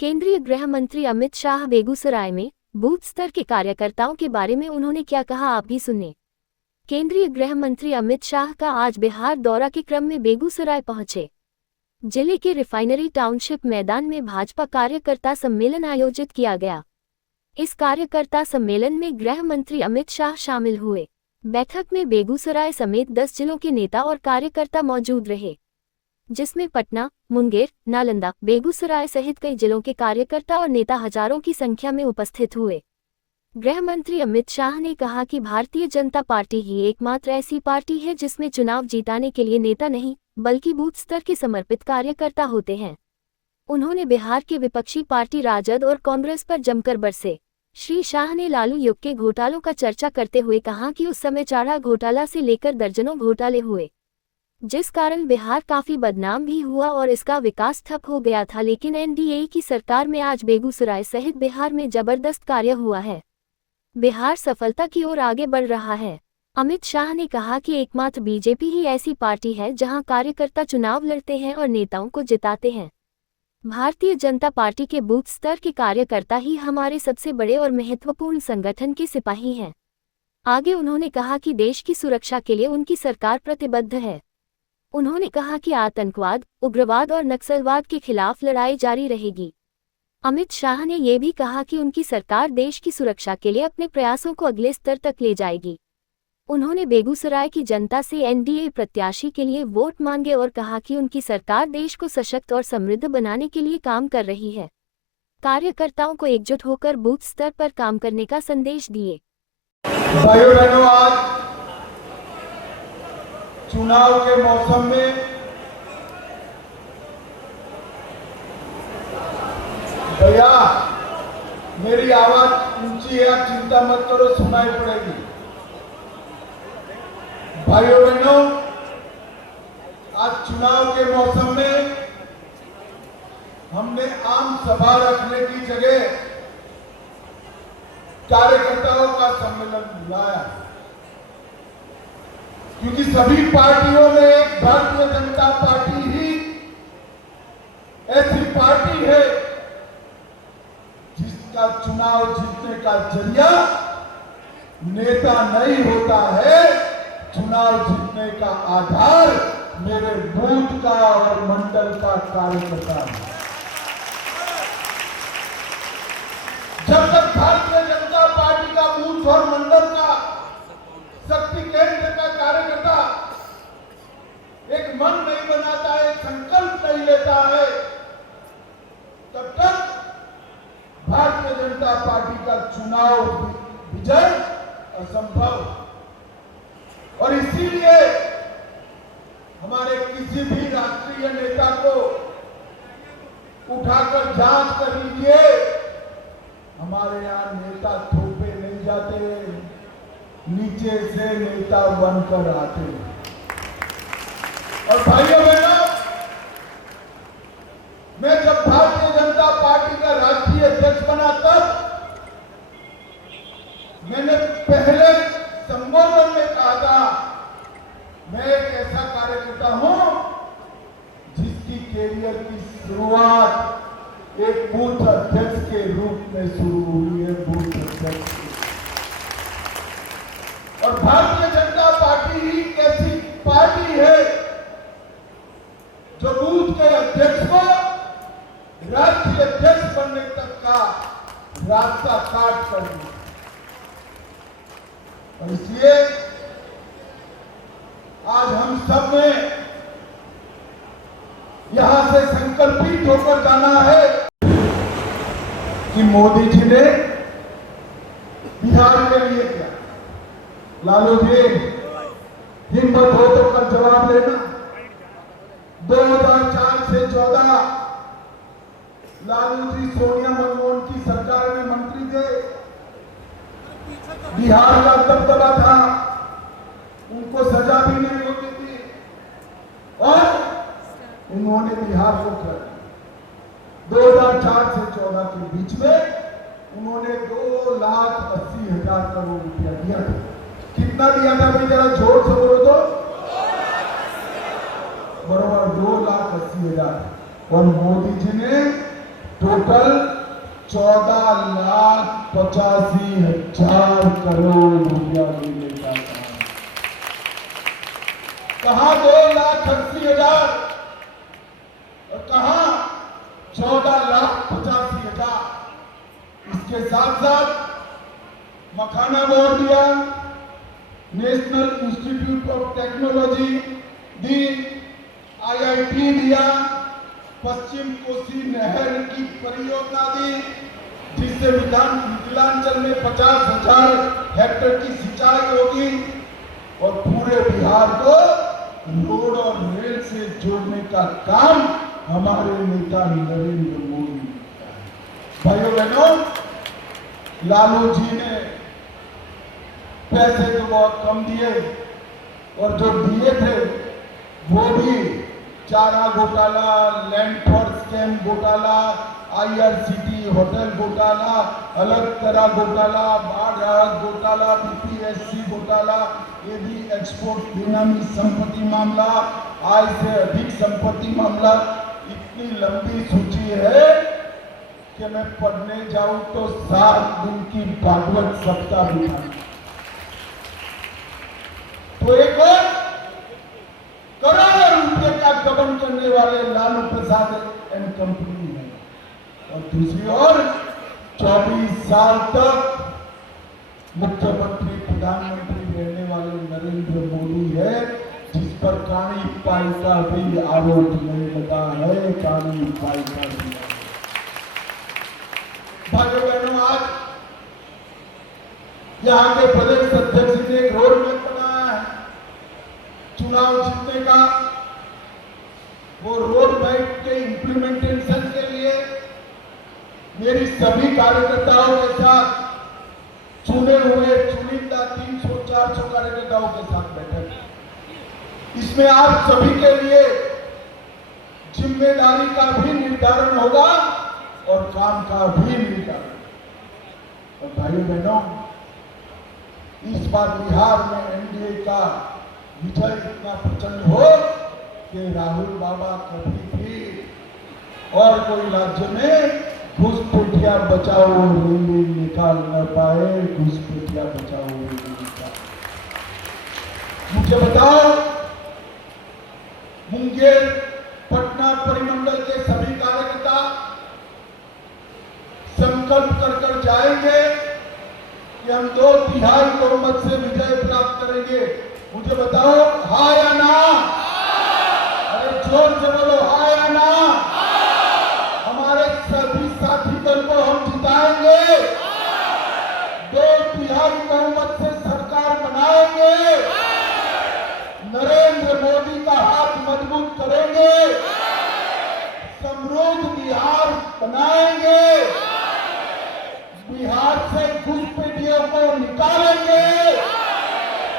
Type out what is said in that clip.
केंद्रीय गृह मंत्री अमित शाह बेगूसराय में बूथ स्तर के कार्यकर्ताओं के बारे में उन्होंने क्या कहा, आप भी सुनिए। केंद्रीय गृह मंत्री अमित शाह का आज बिहार दौरा के क्रम में बेगूसराय पहुंचे। जिले के रिफाइनरी टाउनशिप मैदान में भाजपा कार्यकर्ता सम्मेलन आयोजित किया गया। इस कार्यकर्ता सम्मेलन में गृह मंत्री अमित शाह शामिल हुए। बैठक में बेगूसराय समेत 10 जिलों के नेता और कार्यकर्ता मौजूद रहे, जिसमें पटना, मुंगेर, नालंदा, बेगूसराय सहित कई जिलों के कार्यकर्ता और नेता हजारों की संख्या में उपस्थित हुए। गृह मंत्री अमित शाह ने कहा कि भारतीय जनता पार्टी ही एकमात्र ऐसी पार्टी है जिसमें चुनाव जीताने के लिए नेता नहीं बल्कि बूथ स्तर के समर्पित कार्यकर्ता होते हैं। उन्होंने बिहार के विपक्षी पार्टी राजद और कांग्रेस पर जमकर बरसे। श्री शाह ने लालू युग के घोटालों का चर्चा करते हुए कहा कि उस समय चारा घोटाला से लेकर दर्जनों घोटाले हुए, जिस कारण बिहार काफी बदनाम भी हुआ और इसका विकास ठप हो गया था, लेकिन एनडीए की सरकार में आज बेगूसराय सहित बिहार में जबरदस्त कार्य हुआ है। बिहार सफलता की ओर आगे बढ़ रहा है। अमित शाह ने कहा कि एकमात्र बीजेपी ही ऐसी पार्टी है जहां कार्यकर्ता चुनाव लड़ते हैं और नेताओं को जिताते हैं। भारतीय जनता पार्टी के बूथ स्तर के कार्यकर्ता ही हमारे सबसे बड़े और महत्वपूर्ण संगठन के सिपाही हैं। आगे उन्होंने कहा कि देश की सुरक्षा के लिए उनकी सरकार प्रतिबद्ध है। उन्होंने कहा कि आतंकवाद, उग्रवाद और नक्सलवाद के खिलाफ लड़ाई जारी रहेगी। अमित शाह ने ये भी कहा कि उनकी सरकार देश की सुरक्षा के लिए अपने प्रयासों को अगले स्तर तक ले जाएगी। उन्होंने बेगूसराय की जनता से एनडीए प्रत्याशी के लिए वोट मांगे और कहा कि उनकी सरकार देश को सशक्त और समृद्ध बनाने के लिए काम कर रही है। कार्यकर्ताओं को एकजुट होकर बूथ स्तर पर काम करने का संदेश दिए। भाइयों बहनों, आज चुनाव के मौसम में भैया मेरी आवाज ऊंची है, आप चिंता मत करो, सुनाई पड़ेगी। भाइयों बहनों, आज चुनाव के मौसम में हमने आम सभा रखने की जगह कार्यकर्ताओं का सम्मेलन बुलाया, क्योंकि सभी पार्टियों में एक भारतीय जनता पार्टी ही ऐसी पार्टी है जिसका चुनाव जीतने का जरिया नेता नहीं होता है। चुनाव जीतने का आधार मेरे बूथ का और मंडल का कार्यकर्ता है। जब तक भारतीय जनता पार्टी का बूथ और मंडल का शक्ति केंद्र का कार्यकर्ता एक मन नहीं बनाता है, संकल्प नहीं लेता है, तब तक भारतीय जनता पार्टी का चुनाव विजय असंभव। और इसीलिए हमारे किसी भी राष्ट्रीय नेता को उठाकर जांच कर लीजिए, हमारे यहां नेता थोपे नहीं जाते, नीचे से नेता बनकर आते हैं। और भाइयों बहनों, मैं जब भारतीय जनता पार्टी का राष्ट्रीय अध्यक्ष बना तब मैंने पहले संबोधन में कहा था, मैं एक ऐसा कार्यकर्ता हूं जिसकी कैरियर की शुरुआत एक बूथ अध्यक्ष के रूप में शुरू हुई है, बूथ अध्यक्ष। और भारतीय जनता पार्टी ही एक ऐसी पार्टी है जो बूथ के अध्यक्ष को राष्ट्रीय अध्यक्ष बनने तक का रास्ता काट कर दिया। और इसलिए आज हम सब ने यहां से संकल्पित होकर जाना है कि मोदी जी ने बिहार के लिए किया। लालू जी, हिम्मत हो तो कल जवाब देना। 2004 से 14 लालू जी सोनिया मनमोहन की सरकार में मंत्री थे। बिहार का दबदबा था, उनको सजा भी नहीं होती थी और उन्होंने बिहार को कर 2004 से 14 के बीच में उन्होंने 2,80,000 करोड़ रुपया दिया था। कितना दिया था भाई, जरा जोर से बोलो तो। बराबर 2,80,000। और मोदी जी ने टोटल 14,85,000 करोड़ रुपया देने का काम। कहां 2,80,000 और कहां 14,85,000। इसके साथ साथ मखाना बोर्ड दिया, national institute of technology the, IIT दिया, पश्चिम कोसी नहर की परियोजना दी, जिससे मिथिलांचल में 50,000 हेक्टेयर की सिंचाई होगी और पूरे बिहार को रोड और रेल से जोड़ने का काम हमारे नेता नरेंद्र मोदी। भाइयों बहनों, लालू जी ने पैसे तो बहुत कम दिए और जो दिए थे वो भी चारा घोटाला, लैंड फॉर स्कैम घोटाला, IRCT होटल घोटाला, अलग तरह घोटाला, बाढ़ राहत घोटाला, BPSC घोटाला, ये भी एक्सपोर्ट बेनामी संपत्ति मामला, आय से अधिक संपत्ति मामला। इतनी लंबी सूची है कि मैं पढ़ने जाऊं तो 7 दिन की भागवत सप्ताह बिता। तो एक और करोड़ों रुपए का गबन करने वाले लालू प्रसाद एंड कंपनी है और दूसरी ओर 24 साल तक मुख्यमंत्री प्रधानमंत्री रहने वाले नरेंद्र मोदी है, जिस पर कानी पाई का भी आरोप नहीं लगा है। कानी पाई का भी। भाइयों बहनों, आज यहाँ के प्रदेश अध्यक्ष ने एक रोड मैप बनाया है चुनाव जीतने का। वो रोड मैप के इंप्लीमेंटेशन के लिए मेरी सभी कार्यकर्ताओं के साथ, चुने हुए चुनिंदा 300-400 कार्यकर्ताओं के साथ बैठक। इसमें आप सभी के लिए जिम्मेदारी का भी निर्धारण होगा और काम का भी निर्धारण। और भाइयों बहनों, इस बार बिहार में NDA का विजय इतना प्रचंड हो कि राहुल बाबा कभी भी और कोई राज्य में घुसपैठिया बचाओ रैली निकाल न पाए। घुसपैठिया बचाओ रैली निकाल। मुझे बताओ, मुंगेर पटना परिमंडल के सभी कार्यकर्ता संकल्प कर जाएंगे कि हम 2/3 बहुमत से विजय प्राप्त करेंगे। मुझे बताओ, हाँ या ना? अरे जोर से बोलो, हाँ या ना? हमारे सभी साथी दल को हम जिताएंगे, 2/3 बहुमत से सरकार बनाएंगे, नरेंद्र मोदी का हाथ मजबूत करेंगे, समृद्ध बिहार बनाएंगे।